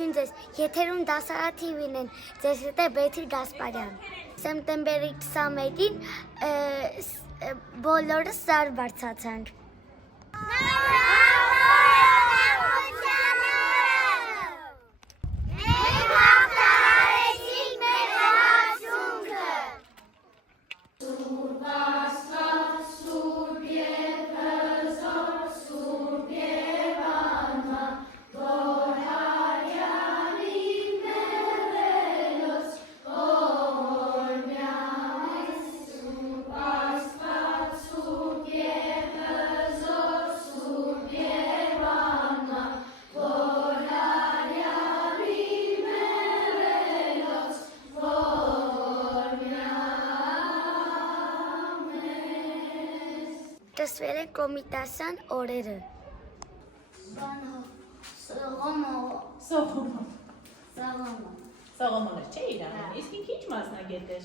Ողջույն ձեզ, եթերում դասարան TV-ն են, ձեզ հետ է Բեթիր Գասպարյան։ Սեպտեմբերի 21-ին բոլորս սար բարձրացանք։ Տեսվել են կոմիտասյան օրերը։ Սողոմոնը չէ իրանում, իսկ ինքը ինչ մասնագետ էր։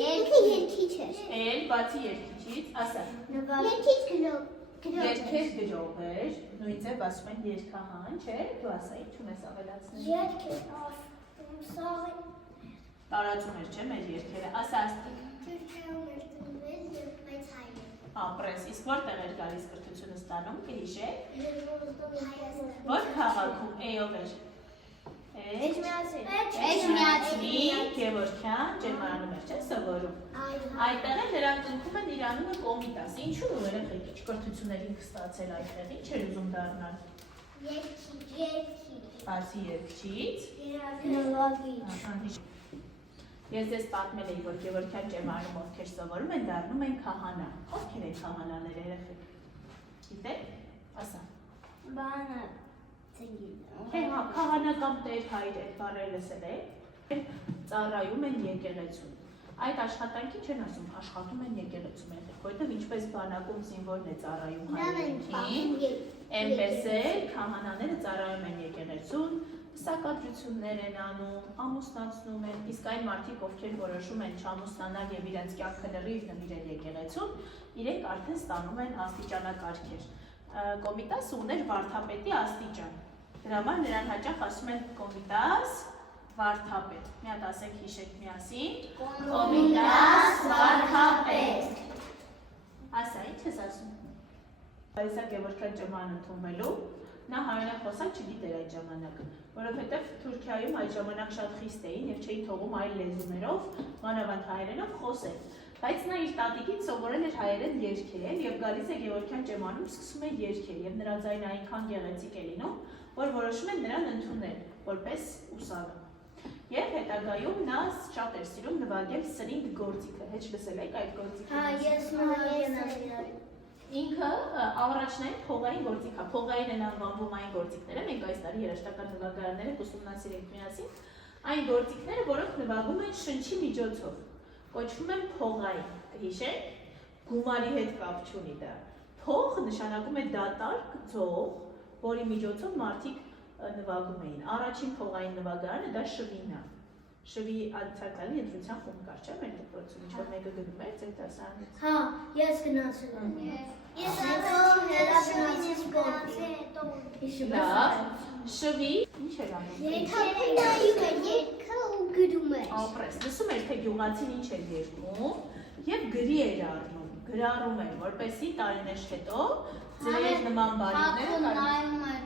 Երկիչ էր։ Էլ բացի երկիչից, ասա։ Երկիչ գրող։ Երկեր գրող էր, նույն ձև ասում են երկհան, չէ՞, դու ասա, ինչ ունես ավելացնել։ Երկեր, Տարածում էր, չէ՞, մեր երկերը, ասա աստիկ։ Թուրքիայում էր տնվել և բայց հայեր։ Ապրես, իսկ որտեղ էր գալիս կրթությունը ստանում, կհիշեք։ Որ քաղաքում էով էր։ Էջմիածնի Գևորգյան ջերմարանում էր, չէ՞, սովորում։ Այդտեղ էլ նրանք ընկում են իր անունը Կոմիտաս։ Ինչու ու երեխեք ինչ կրթություններ ինքը ստացել այդտեղ, ինչ էր ուզում դառնալ։ Երկիչ։ Բացի երկչից։ Նվագիչ։ Ես ձեզ պատմել էի, որ Գևորգյան ջերմարանում ովքեր սովորում են, դառնում են քահանա։ Ովքեր են քահանաները երեխեք։ Գիտեք, ասա։ Բանը Հա, քահանական տեր հայր այդ բառերը լսել եք, ծառայում են եկեղեցում։ Այդ աշխատանքի չեն ասում, աշխատում են եկեղեցում են, որտեղ ինչպես բանակում զինվորն է ծառայում հայրենիքին, այնպես էլ քահանաները ծառայում են եկեղեցուն, սակադրություններ են անում, ամուսնացնում են, իսկ այն մարդիկ, ովքեր որոշում են չամուսնանալ եւ իրենց կյանքը լրիվ նվիրել եկեղեցուն, իրենք արդեն ստանում են աստիճանակարգեր։ Կոմիտաս ուներ վարդապետի աստիճան։ Դրա համար նրան հաճախ ասում են Կոմիտաս վարդապետ։ Մի հատ ասեք հիշեք միասին։ Կոմիտաս վարդապետ։ Ասա, ինչ ես ասում։ Այս Գևորգյան ջերման ընդունվելու նա հայերենախոսակ չգիտեր այդ ժամանակ, որովհետև Թուրքիայում այդ ժամանակ շատ խիստ էին եւ չէին թողում այլ լեզուներով, մանավանդ հայերենով խոսել։ Բայց նա իր տատիկից սովորել էր հայերեն երգել եւ գալիս է Գևորգյան ջերմանում սկսում է երգել եւ նրա ձայնը այնքան գեղեցիկ է լինում, որ որոշում են նրան ընդունել որպես ուսանող։ Եվ հետագայում նա շատ էր սիրում նվագել սրինգ գործիքը։ Հեչ լսել եք այդ գործիքը։ Հա, ես նվագել Ինքը առաջնային փողային գործիք է, փողային են անվանվում այն գործիքները, մենք այս տարի երաժշտական նվագարանները ուսումնասիրենք միասին, այն գործիքները, որոնք նվագում են շնչի միջոցով, կոչվում են փողային, կհիշեք, գումարի հետ կապ չունի դա։ Փող նշանակում է դատարկ ձող, որի միջոցով մարդիկ նվագում էին։ Առաջին փողային նվագարանը դա շվին է։ Շվի անկյալի ընտրության խումբ կար, չէ՞, մեր դպրոցում, ինչ-որ մեկը գնում էր ձեր դասարանից։ Հա, ես գնացել եմ։ Ես Լավ, շվի, ինչ էր անում։ Երկը ու գրում էր։ Ապրես, լսում էր, թե գյուղացին ինչ էր երկում և գրի էր առնում, գրառում էր, որպեսզի տարիներ հետո ձեր նման բարիները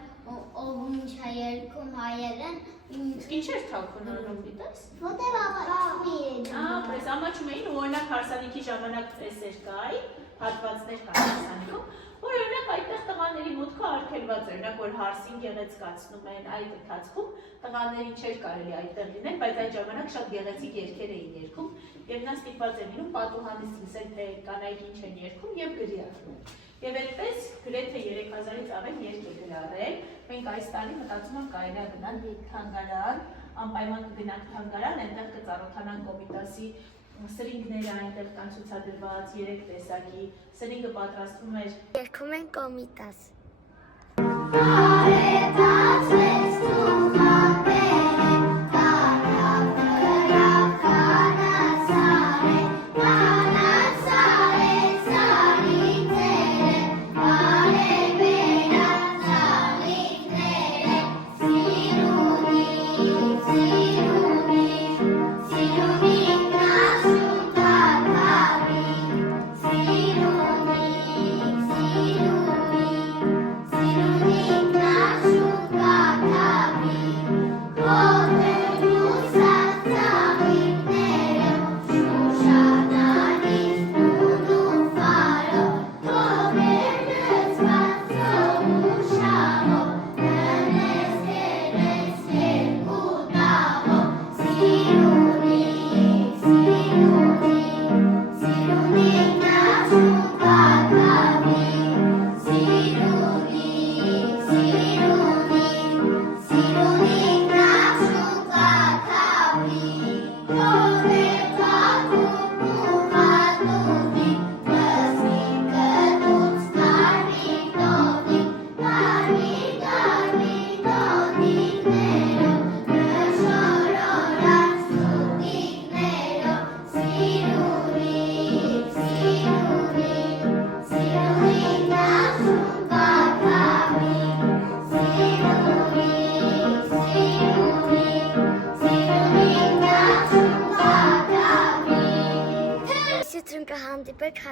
ով ինչ է երկում հայերեն, ինչ էր թաքուն անում, գիտես։ որտեղ ամաչում էին։ Ապրես, ամաչում էին ու օրինակ հարսանիքի ժամանակ ծեսեր կայի, հատվածներ կային հարսանիքում, որ օրինակ այդտեղ տղաների մուտքը արգելված էր, օրինակ որ հարսին գեղեցկացնում են այդ ընթացքում, տղաների չէր կարելի այդտեղ լինել, բայց այդ ժամանակ շատ գեղեցիկ երգեր էին երգում, եւ նա ստիպված էր լինում պատուհանից լսել, թե կանայք ինչ են երգում եւ գրի առնել։ Եվ այդպես գրեթե 3000-ից ավել երգ է գրառել, մենք այս տարի մտածում ենք կարելի է գնալ թանգարան, անպայման կգնանք թանգարան, այնտեղ կծառայանանք Կոմիտասի սրինգները այնտեղ կան ցուցադրված 3 տեսակի, սրինգը պատրաստվում էր։ Երգում են Կոմիտաս։ Sinu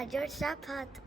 հաջորդ շաբաթ։